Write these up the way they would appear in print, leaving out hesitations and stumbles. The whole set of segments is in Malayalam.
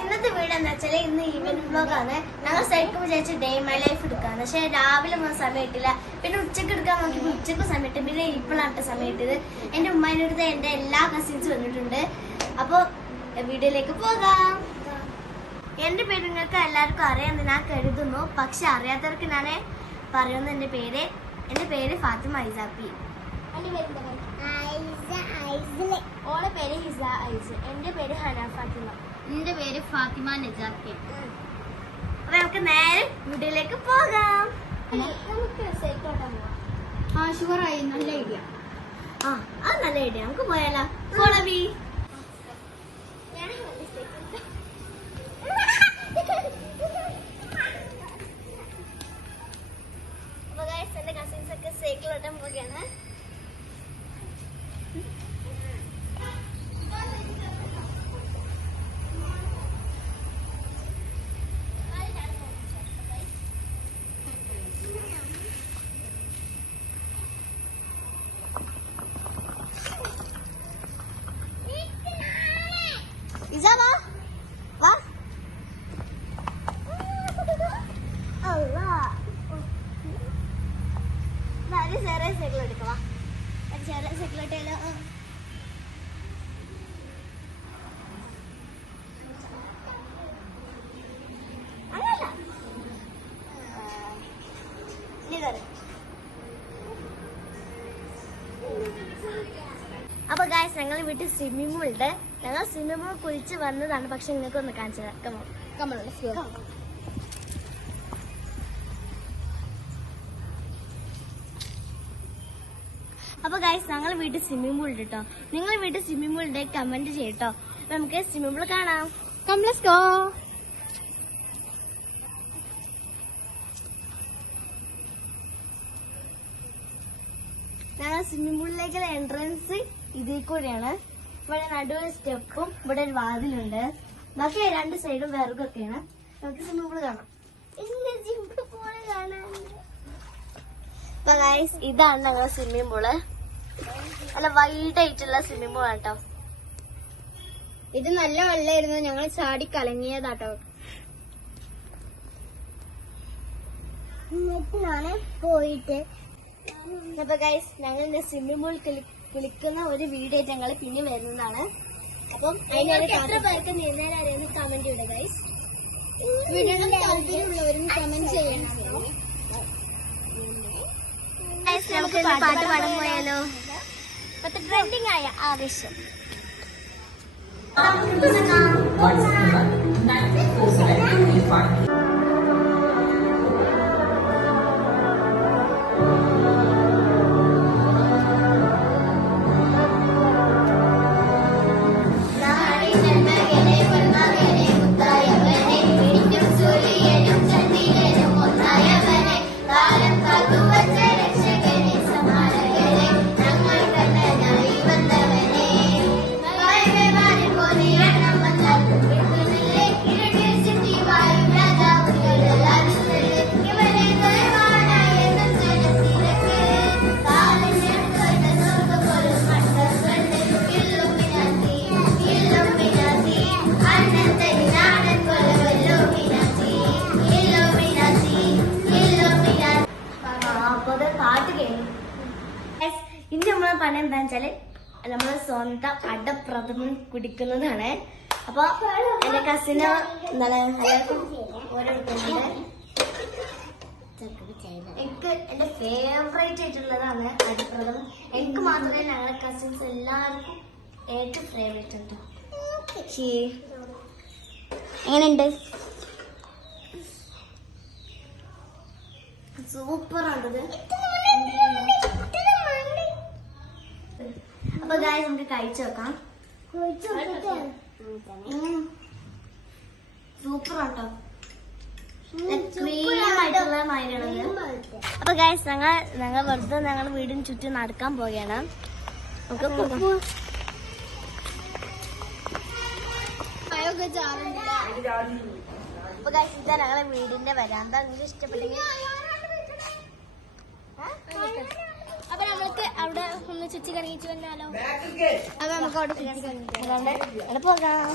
ഇന്നത്തെ വീട് എന്താ വെച്ചാല് ഇന്ന് ഈവനിങ് വ്ലോഗാണ്. ഞങ്ങൾ സൈക്കിൾ വിചാരിച്ച് ഡേ മൈ ലൈഫ് എടുക്കാന്ന്. പക്ഷെ രാവിലെ സമയം കിട്ടില്ല. പിന്നെ ഉച്ചക്ക് എടുക്കാൻ നോക്കിയപ്പോൾ ഉച്ചക്ക് സമയം ഇട്ട്. പിന്നെ ഇപ്പോഴാണ് സമയം ഇട്ടത്. എന്റെ ഉമ്മാൻ്റെ അടുത്ത് എന്റെ എല്ലാ കസിൻസും വന്നിട്ടുണ്ട്. അപ്പൊ വീഡിയോയിലേക്ക് പോകാം. എന്റെ പേര് നിങ്ങൾക്ക് എല്ലാവർക്കും അറിയാമെന്ന് ഞാൻ കരുതുന്നു. പക്ഷെ അറിയാത്തവർക്ക് ഞാൻ പറയുന്ന എന്റെ പേര് ഫാത്തിമ ഐസാപ്പി. ഓളെ പേര് ഹിസ ഐസ്. എന്റെ പേര് ഹന ഫാത്തിമ. എന്റെ പേര് ഫാത്തിമ നജാത്തി. അപ്പൊ നമുക്ക് നേരെ വീഡിയോയിലേക്ക് പോകാം. നമുക്ക് സൈക്കിളോട്ടാൻ പോവാം. ഷുവറായി. നല്ല ഐഡിയ. അത് നല്ല ഐഡിയ. നമുക്ക് പോയാലോ? ഫോളോബി. അപ്പൊ ഗൈസ് എന്റെ കസിൻസ് ഒക്കെ സൈക്കിൾ ഓട്ടാൻ പോവുകയാണ്. സൈക്കിൾ എടുക്കവാ. സൈക്കിൾ ഇട്ടാലോ? അങ്ങനല്ല. അപ്പൊ ഗായ്സ് ഞങ്ങൾ വീട്ടിൽ സ്വിമ്മിംഗ് പൂൾ ഉണ്ട്. ഞങ്ങൾ സ്വിമ്മിംഗ് പൂൾ കുളിച്ച് വന്നതാണ്. പക്ഷെ നിങ്ങൾക്ക് ഒന്ന് കാണിച്ചു തരാം. അപ്പൊ ഗൈസ് ഞങ്ങൾ വീട്ടിൽ സ്വിമ്മിംഗ് പൂൾ ഉണ്ട് കേട്ടോ. നിങ്ങൾ വീട്ടിൽ സ്വിമ്മിംഗ് പൂൾ ഉണ്ട് കമന്റ് ചെയ്യട്ടോ. നമുക്ക് സ്വിമ്മിംഗ് പൂൾ കാണാം. Come let's go. ഞങ്ങൾ സ്വിമ്മിംഗ് പൂളിലേക്കുള്ള എൻട്രൻസ് ഇതിൽ കൂടെയാണ്. ഇവിടെ നടുവൊരു സ്റ്റെപ്പും ഇവിടെ ഒരു വാതിലുണ്ട്. ബാക്കി രണ്ട് സൈഡും വിറകൊക്കെയാണ്. നമുക്ക് സ്വിമ്മിംഗ് പൂൾ കാണാം. അപ്പൊ ഗൈസ് ഇതാണ് ഞങ്ങളുടെ സ്വിമ്മിംഗ് പൂള്. നല്ല വൈഡ് ആയിട്ടുള്ള സ്വിമ്മിംഗ് പൂൾ ആട്ടോ. ഇത് നല്ല വെള്ളമായിരുന്നു. ഞങ്ങൾ ചാടി കലങ്ങിയതാട്ടോ. എന്നിട്ടാണ് പോയിട്ട്. അപ്പൊ ഗൈസ് ഞങ്ങൾ സ്വിമ്മിംഗ് പൂൾ കുളിക്കുന്ന ഒരു വീഡിയോ ആയിട്ട് ഞങ്ങൾ പിന്നെ വരുന്നതാണ്. അപ്പം എത്ര പേർക്ക് നീന്താൻ കമന്റ് ചെയ്യണം ഗൈസ്. താല്പര്യമുള്ളവരും കമന്റ് ചെയ്യണം. നമുക്ക് പാട്ട് പാടാൻ പോയാലോ? ഇപ്പത്തെ ട്രെൻഡിങ് ആയ ആവേശം. ഇനി നമ്മളെ പണി എന്താന്ന് വെച്ചാല് നമ്മള് സ്വന്തം അടപ്രഥമൻ കുടിക്കുന്നതാണ്. അപ്പൊ എന്റെ കസിന് എനിക്ക് എന്റെ ഫേവറേറ്റ് ആയിട്ടുള്ളതാണ് അടപ്രഥമൻ. എനിക്ക് മാത്രമേ ഞങ്ങളെ കസിൻസ് എല്ലാവർക്കും ഏറ്റവും ഫേവറേറ്റ് ഉണ്ട്. എങ്ങനെയുണ്ട്? സൂപ്പർ ആണത്. അപ്പൊ ഗായ്സ് നമുക്ക് കഴിച്ചു വെക്കാം. സൂപ്പർ ആട്ടോ. ക്രീമായിട്ടുള്ള മാതിരിയാണത്. അപ്പൊ ഗായ്സ് ഞങ്ങൾ വെറുതെ ഞങ്ങളുടെ വീടിന് ചുറ്റും നടക്കാൻ പോവുകയാണ്. നമുക്ക് പോകാം. അപ്പൊ ഗായ്സ് ഇതാ ഞങ്ങളെ വീടിന്റെ വരാന്ത. നിങ്ങൾക്ക് ഇഷ്ടപ്പെട്ടെങ്കിൽ അപ്പൊ നമ്മൾക്ക് അവിടെ ഒന്ന് ചുറ്റി കറങ്ങിച്ചു വന്നാലോ? അപ്പൊ നമുക്ക് അവിടെ പോകാം.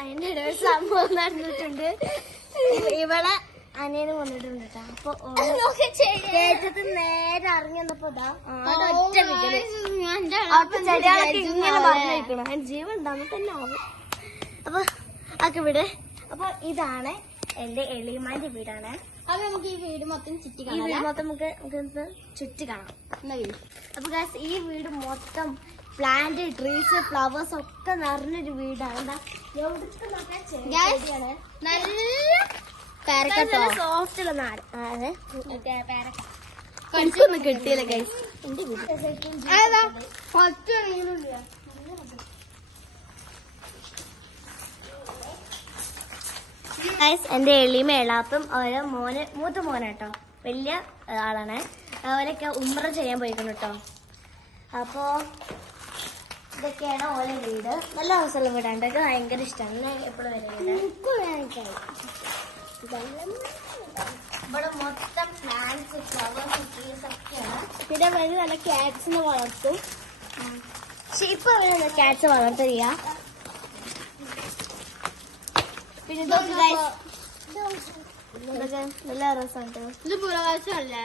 അതിന്റെ ഒരു സംഭവം നടന്നിട്ടുണ്ട്. ഇവിടെ അനിയന് വന്നിട്ടുണ്ട് കേട്ടോ. അപ്പൊ കയറ്റത്ത് നേരെ ഇറങ്ങി വന്നപ്പോ ഒറ്റ ചെടികളൊക്കെ ഇങ്ങനെ പറഞ്ഞിരിക്കണം. അതിന് ജീവൻ ഉണ്ടാകുന്ന തന്നെ ആവും. അപ്പൊ അതൊക്കെ വീട്. അപ്പൊ ഇതാണ് എന്റെ എളിയമാന്റെ വീടാണ്. അത് നമുക്ക് ഈ വീട് മൊത്തം ചുറ്റി ഈ വീട് മൊത്തം നമുക്ക് ചുറ്റി കാണാം. അപ്പൊ ഗൈസ് ഈ വീട് മൊത്തം പ്ലാന്റ്, ട്രീസ്, ഫ്ലവേഴ്സ് ഒക്കെ നിറഞ്ഞൊരു വീടാണ്. നല്ല സോഫ്റ്റ് ഉള്ള നാട്. എനിക്കൊന്നും കിട്ടിയില്ല ഗൈസ്. എന്റെ വീട് ഗൈസ് എന്റെ എളിമ എളാപ്പും ഓരോ മൂത്ത മോനാട്ടോ, വലിയ ആളാണ്. അവരൊക്കെ ഉംറ ചെയ്യാൻ പോയിക്കുന്നു കേട്ടോ. അപ്പോ ഇതൊക്കെയാണ് ഓരോ വീട്. നല്ല അവസരമുള്ള വീടാണ്. ഇതൊക്കെ ഭയങ്കര ഇഷ്ടമാണ്. എപ്പോഴും വരുന്നത് ഇവിടെ മൊത്തം പ്ലാന്റ്സ്, ഫ്ലവേഴ്സ്, ട്രീസ് ഒക്കെയാണ്. പിന്നെ അവര് നല്ല ക്യാറ്റ്സിനെ വളർത്തും. പക്ഷെ ഇപ്പൊ അവര് ക്യാറ്റ്സ് വളർത്തില്ല. പിന്നെ ഇതൊക്കെ നല്ല രസമുണ്ട്. ഇത് പുറകാശമല്ലേ?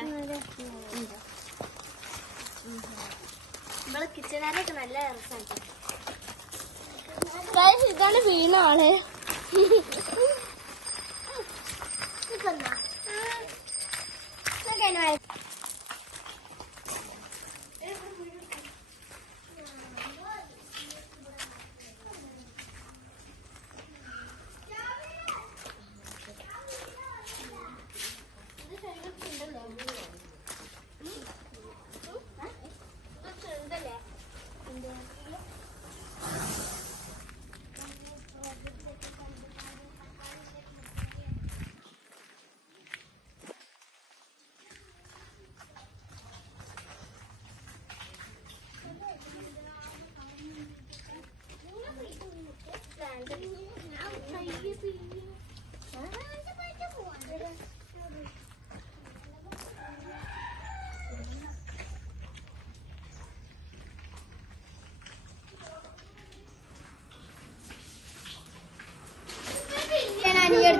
നമ്മളെ കിച്ചണാനൊക്കെ നല്ല രസമുണ്ട്. ഇതാണ് വീണാണ്.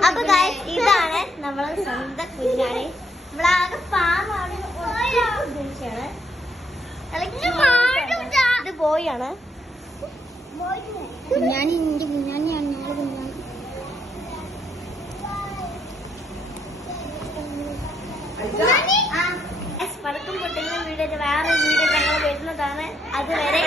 അപ്പൊ ഇതാണ് നമ്മളെ സ്വന്തം കുഞ്ഞാണ്. നമ്മളാകെ പാമാണ്. ഇത് ബോയാണ്. കുഞ്ഞാണി എന്റെ കുഞ്ഞാണിയാണ്. ഞങ്ങള് കുഞ്ഞാണി പടക്കം പൊട്ടുന്ന വീഡിയോ വേറെ വീഡിയോ ഞങ്ങൾ വരുന്നതാണ്. അതുവരെ